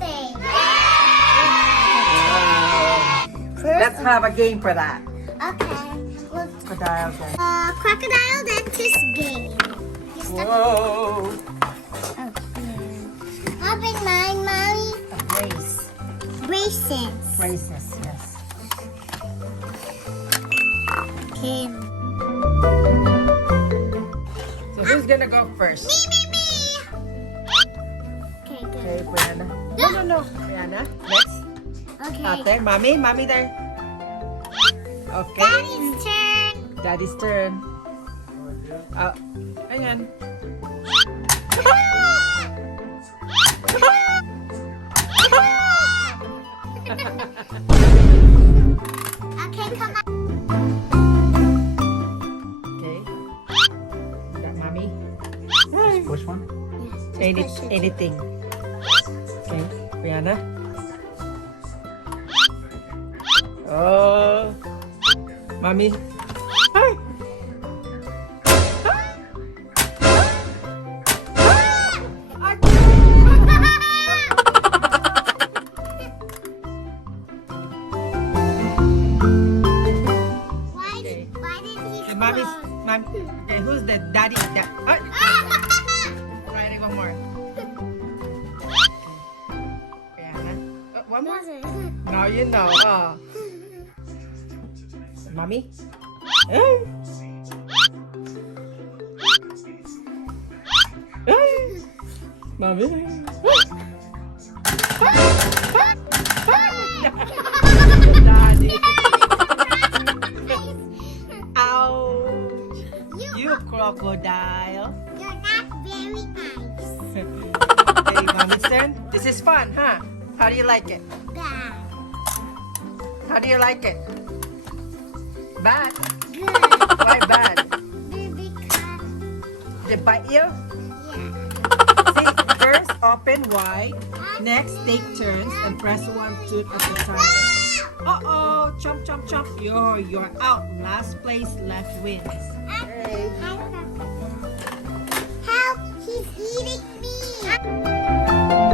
thing. Let's have a game for that. Okay. Look. Crocodile Dentist. Crocodile Dentist Game. Whoa! Open mine, Mommy. A brace. Braces. Braces, yes. Okay. So who's gonna go first? Me. Okay, good. Okay, Brianna. No. Brianna, next. Okay. Ate, mommy there. Okay. Daddy's turn. Daddy's turn. Ayan. Okay, come on. Okay. That mommy. Which one? Anything. Okay, Brianna. Oh, mommy. Hi. Why did he Mommy's, close? mom. Okay, who's the daddy? Try it one more. Brianna. One more. Now you know. Mommy. Hey. Hey. Mommy. Daddy. Ouch. You crocodile. You're not very nice. Hey, mommy's turn. This is fun, huh? How do you like it? Bad. How do you like it? Bad. Good. Why bad? Because, They bite you? yeah. See, first open wide. Next, take turns and press one tooth at a time. Uh-oh, chomp. You're out. Last place left wins. Hey. Help! He's eating me!